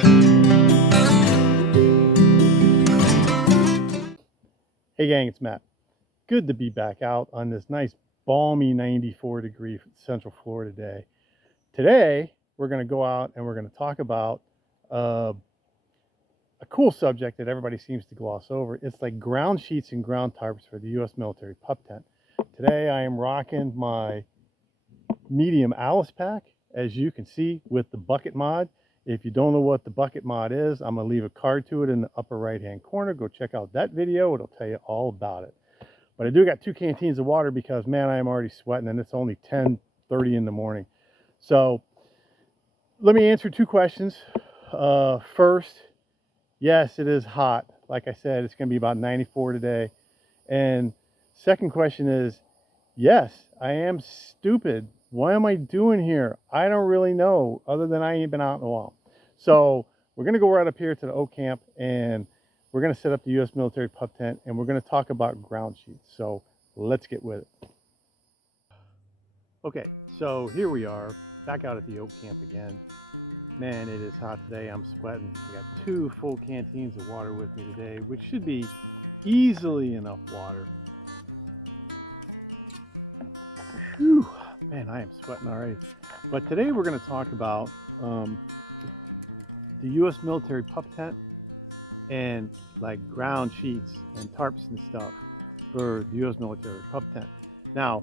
Hey gang, it's Matt. Good to be back out on this nice balmy 94-degree Central Florida day. Today, we're going to go out and we're going to talk about a cool subject that everybody seems to gloss over. It's like ground sheets and ground tarps for the US Military Pup Tent. Today, I am rocking my medium Alice pack, as you can see, with the bucket mod. If you don't know what the bucket mod is, I'm going to leave a card to it in the upper right hand corner. Go check out that video. It'll tell you all about it. But I do got 2 canteens of water because, man, I am already sweating and it's only 10:30 in the morning. So let me answer 2 questions. First, yes, it is hot. Like I said, it's going to be about 94 today. And second question is, yes, I am stupid. What am I doing here? I don't really know, other than I ain't been out in a while. So we're going to go right up here to the Oak Camp, and we're going to set up the US Military Pup Tent, and we're going to talk about ground sheets. So let's get with it. Okay, so here we are, back out at the Oak Camp again. Man, it is hot today. I'm sweating. I got 2 full canteens of water with me today, which should be easily enough water. Whew, man, I am sweating already. But today we're going to talk about the US Military Pup Tent and like ground sheets and tarps and stuff for the US Military Pup Tent. Now,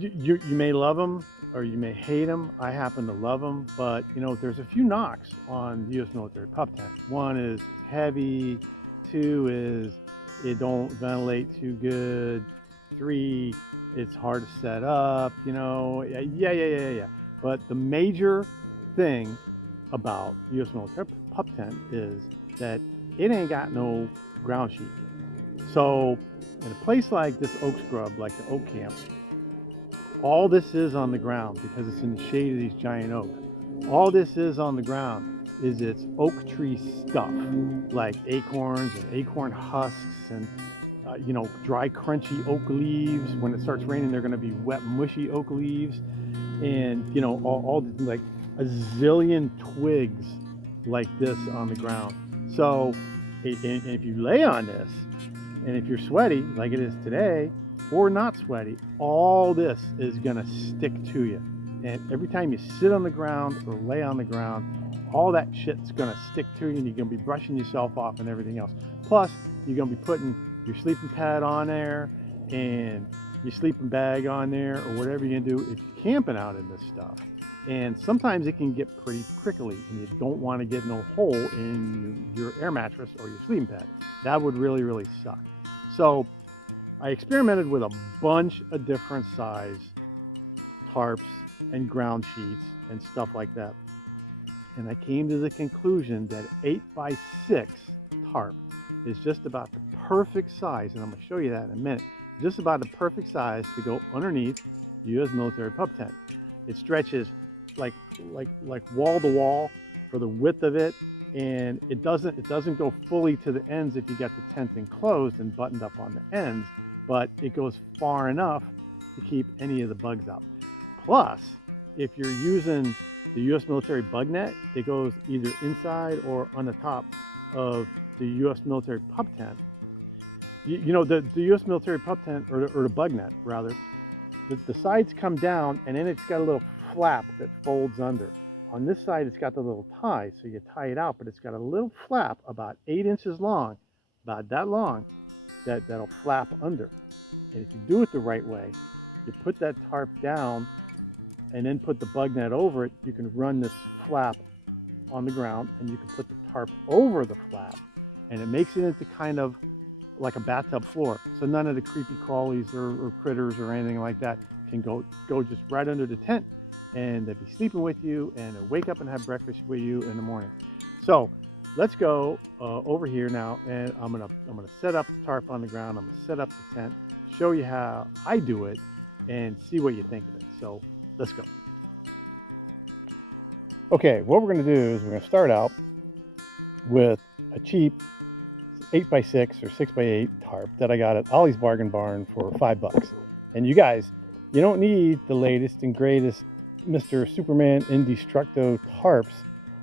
you may love them or you may hate them. I happen to love them, but you know, there's a few knocks on the US Military Pup Tent. 1 is heavy, 2 is it don't ventilate too good, 3, it's hard to set up, you know, yeah. But the major thing about US Military Pup Tent is that it ain't got no ground sheet. So in a place like this oak scrub, like the Oak Camp, all this is on the ground, because it's in the shade of these giant oaks, all this is on the ground is its oak tree stuff, like acorns and acorn husks and you know, dry crunchy oak leaves. When it starts raining, they're going to be wet mushy oak leaves, and you know, all like a zillion twigs like this on the ground. So if you lay on this, and if you're sweaty like it is today, or not sweaty, all this is going to stick to you. And every time you sit on the ground or lay on the ground, all that shit's going to stick to you, and you're going to be brushing yourself off and everything else. Plus, you're going to be putting your sleeping pad on there and your sleeping bag on there, or whatever you're going to do if you're camping out in this stuff. And sometimes it can get pretty prickly, and you don't want to get no hole in your air mattress or your sleeping bag. That would really, really suck. So I experimented with a bunch of different size tarps and ground sheets and stuff like that. And I came to the conclusion that 8x6 tarp is just about the perfect size, and I'm going to show you that in a minute. Just about the perfect size to go underneath the US Military Pup Tent. It stretches like wall to wall for the width of it, and it doesn't go fully to the ends if you got the tent enclosed and buttoned up on the ends, but it goes far enough to keep any of the bugs out. Plus, if you're using the US Military Bug Net, it goes either inside or on the top of the US Military Pup Tent. You know, the US Military Pup Tent, or the Bug Net rather, the sides come down, and then it's got a little flap that folds under. On this side, it's got the little tie, so you tie it out, but it's got a little flap about 8 inches long, about that long, that'll flap under. And if you do it the right way, you put that tarp down and then put the bug net over it, you can run this flap on the ground, and you can put the tarp over the flap, and it makes it into kind of like a bathtub floor. So none of the creepy crawlies or critters or anything like that can go just right under the tent, and they'll be sleeping with you, and they'll wake up and have breakfast with you in the morning. So let's go over here now, and I'm gonna set up the tarp on the ground. I'm gonna set up the tent, show you how I do it, and see what you think of it. So let's go. Okay, what we're going to do is we're going to start out with a cheap 8x6 or 6x8 tarp that I got at Ollie's Bargain Barn for $5. And you guys, you don't need the latest and greatest Mr. Superman Indestructo tarps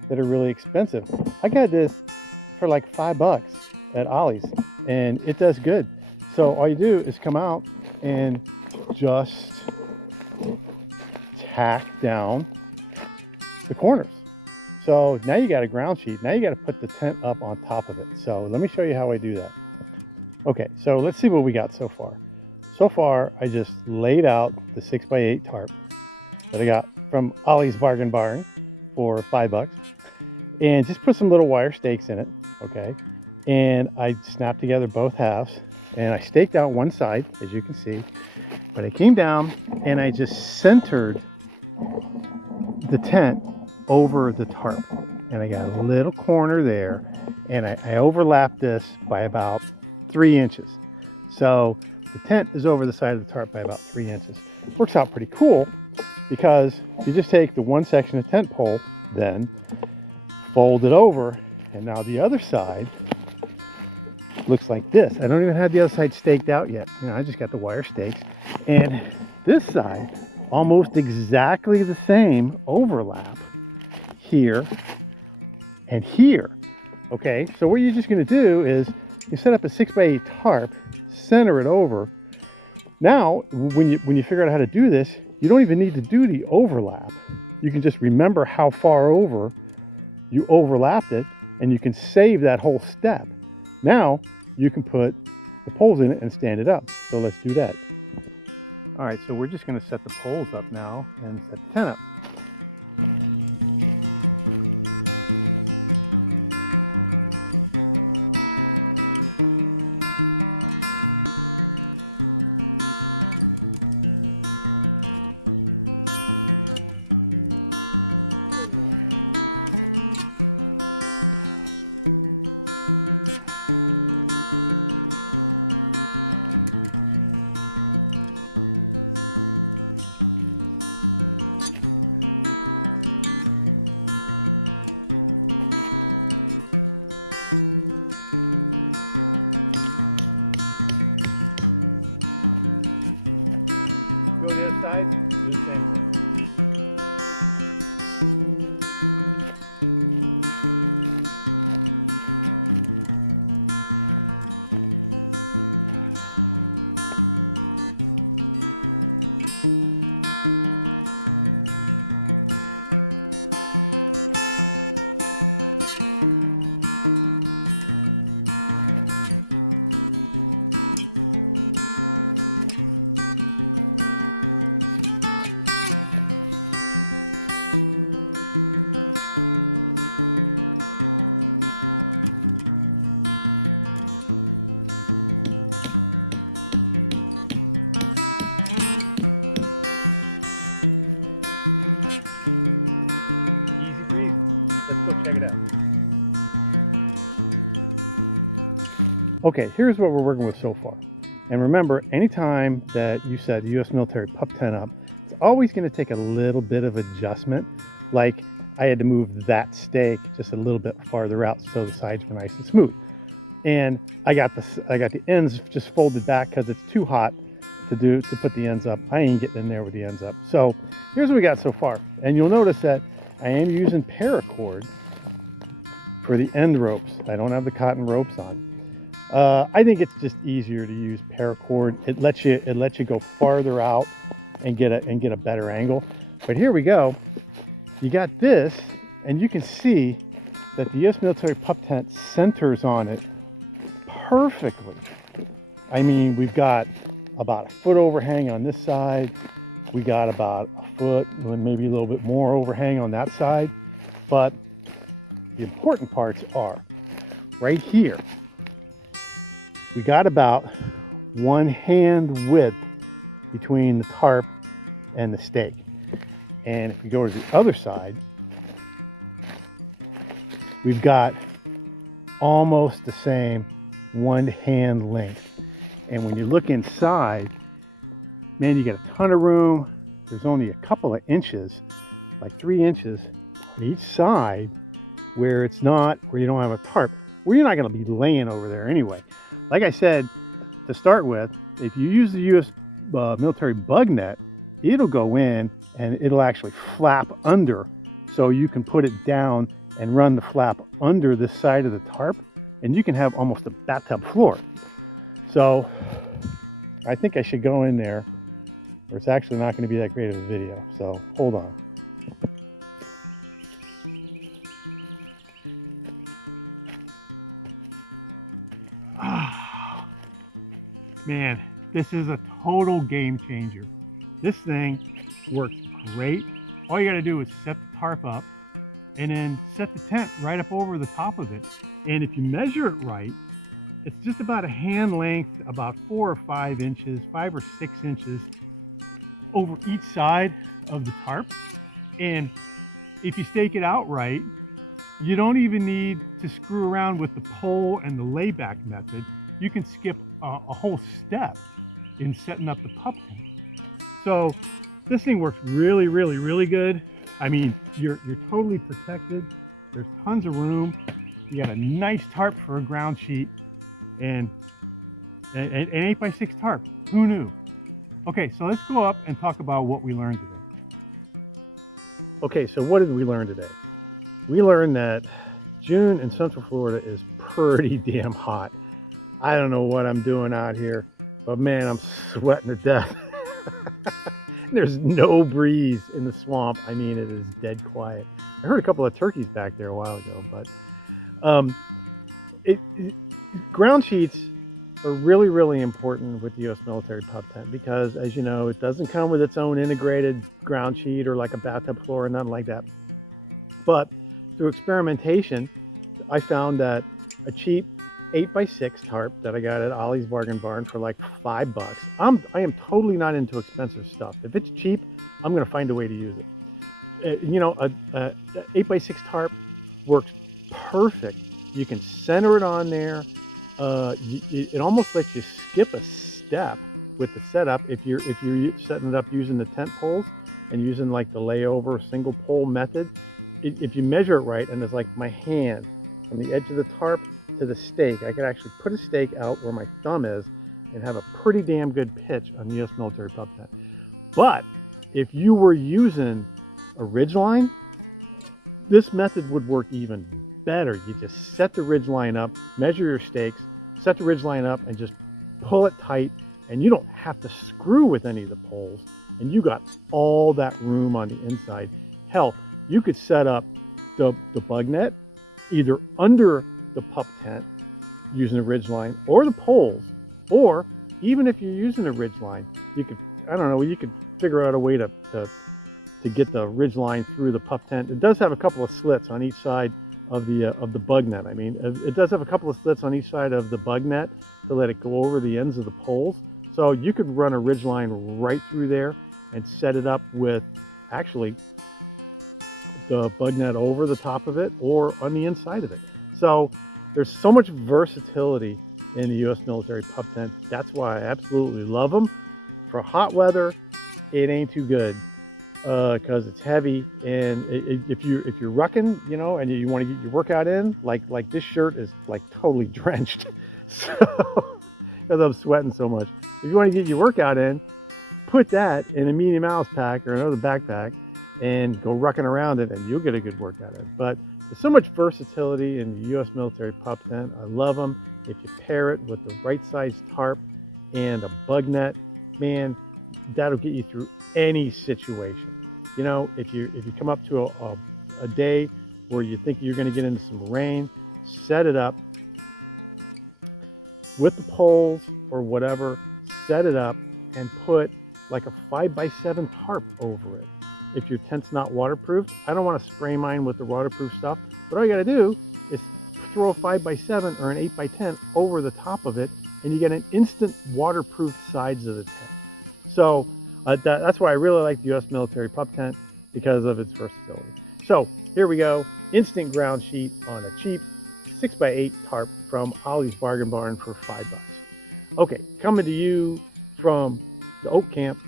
that are really expensive. I got this for like $5 at Ollie's, and it does good. So all you do is come out and just tack down the corners. So now you got a ground sheet. Now you got to put the tent up on top of it. So let me show you how I do that. Okay, so let's see what we got so far. So far, I just laid out the 6x8 tarp that I got from Ollie's Bargain Barn for $5, and just put some little wire stakes in it. Okay, and I snapped together both halves, and I staked out one side, as you can see. But I came down and I just centered the tent over the tarp, and I got a little corner there, and I overlapped this by about 3 inches. So the tent is over the side of the tarp by about 3 inches. It works out pretty cool because you just take the one section of tent pole, then fold it over, and now the other side looks like this. I don't even have the other side staked out yet. You know, I just got the wire stakes, and this side almost exactly the same overlap here and here. Okay, so what you're just going to do is you set up a 6x8 tarp, center it over. Now when you figure out how to do this, you don't even need to do the overlap. You can just remember how far over you overlapped it, and you can save that whole step. Now you can put the poles in it and stand it up. So let's do that. All right, so we're just going to set the poles up now and set the tent up. Okay, here's what we're working with so far. And remember, anytime that you set US Military Pup Tent up, it's always going to take a little bit of adjustment. Like I had to move that stake just a little bit farther out so the sides were nice and smooth. And I got the ends just folded back because it's too hot to put the ends up. I ain't getting in there with the ends up. So here's what we got so far. And you'll notice that I am using paracord for the end ropes. I don't have the cotton ropes on. I think it's just easier to use paracord. It lets you go farther out and get a better angle. But here we go. You got this, and you can see that the US Military Pup Tent centers on it perfectly. I mean, we've got about a foot overhang on this side. We got about a foot, or maybe a little bit more overhang on that side. But the important parts are right here. We got about 1 hand width between the tarp and the stake. And if we go to the other side, we've got almost the same 1 hand length. And when you look inside, man, you get a ton of room. There's only a couple of inches, like 3 inches on each side where you don't have a tarp. Well, you're not going to be laying over there anyway. Like I said, to start with, if you use the US military bug net, it'll go in and it'll actually flap under, so you can put it down and run the flap under the side of the tarp, and you can have almost a bathtub floor. So I think I should go in there, or it's actually not going to be that great of a video. So hold on. Man, this is a total game changer. This thing works great. All you gotta do is set the tarp up and then set the tent right up over the top of it. And if you measure it right, it's just about a hand length, about 4 or 5 inches, 5 or 6 inches over each side of the tarp. And if you stake it out right, you don't even need to screw around with the pole and the layback method. You can skip a whole step in setting up the pup tent. So this thing works really, really, really good. I mean, you're totally protected. There's tons of room. You got a nice tarp for a ground sheet, and an 8x6 tarp. Who knew? Okay, so let's go up and talk about what we learned today. Okay, so what did we learn today? We learned that June in Central Florida is pretty damn hot. I don't know what I'm doing out here, but man, I'm sweating to death. There's no breeze in the swamp. I mean, it is dead quiet. I heard a couple of turkeys back there a while ago, but ground sheets are really, really important with the US Military Pup Tent because, as you know, it doesn't come with its own integrated ground sheet or like a bathtub floor or nothing like that. But through experimentation, I found that a cheap 8x6 tarp that I got at Ollie's Bargain Barn for like $5. I am totally not into expensive stuff. If it's cheap, I'm going to find a way to use it. You know, a 8x6 tarp works perfect. You can center it on there. It almost lets you skip a step with the setup if you're setting it up using the tent poles and using like the layover single pole method. If you measure it right, and it's like my hand from the edge of the tarp to the stake, I could actually put a stake out where my thumb is and have a pretty damn good pitch on the US Military Pup Tent. But if you were using a ridgeline, this method would work even better. You just set the ridgeline up, measure your stakes, set the ridgeline up, and just pull it tight, and you don't have to screw with any of the poles, and you got all that room on the inside. Hell, you could set up the bug net either under the pup tent using a ridgeline or the poles, or even if you're using a ridgeline, you could, I don't know, you could figure out a way to get the ridgeline through the pup tent. It does have a couple of slits on each side of the bug net. I mean, it does have a couple of slits on each side of the bug net to let it go over the ends of the poles. So you could run a ridgeline right through there and set it up with actually the bug net over the top of it or on the inside of it. So there's so much versatility in the US Military Pup Tent. That's why I absolutely love them. For hot weather, it ain't too good because it's heavy, and if you're rucking, you know, and you want to get your workout in, like this shirt is like totally drenched, so because I'm sweating so much. If you want to get your workout in, put that in a medium mouse pack or another backpack and go rucking around it, and you'll get a good workout in. But there's so much versatility in the US Military Pup Tent. I love them. If you pair it with the right size tarp and a bug net, man, that'll get you through any situation. You know, if you come up to a day where you think you're going to get into some rain, set it up with the poles or whatever, set it up and put like a 5x7 tarp over it. If your tent's not waterproof, I don't want to spray mine with the waterproof stuff, but all you got to do is throw a 5x7 or an 8x10 over the top of it, and you get an instant waterproof sides of the tent. So that's why I really like the US Military Pup Tent, because of its versatility. So here we go, instant ground sheet on a cheap 6x8 tarp from Ollie's Bargain Barn for $5. Okay, coming to you from the Oak Camp,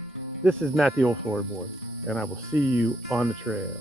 this is Matt the Old Floorboard, and I will see you on the trail.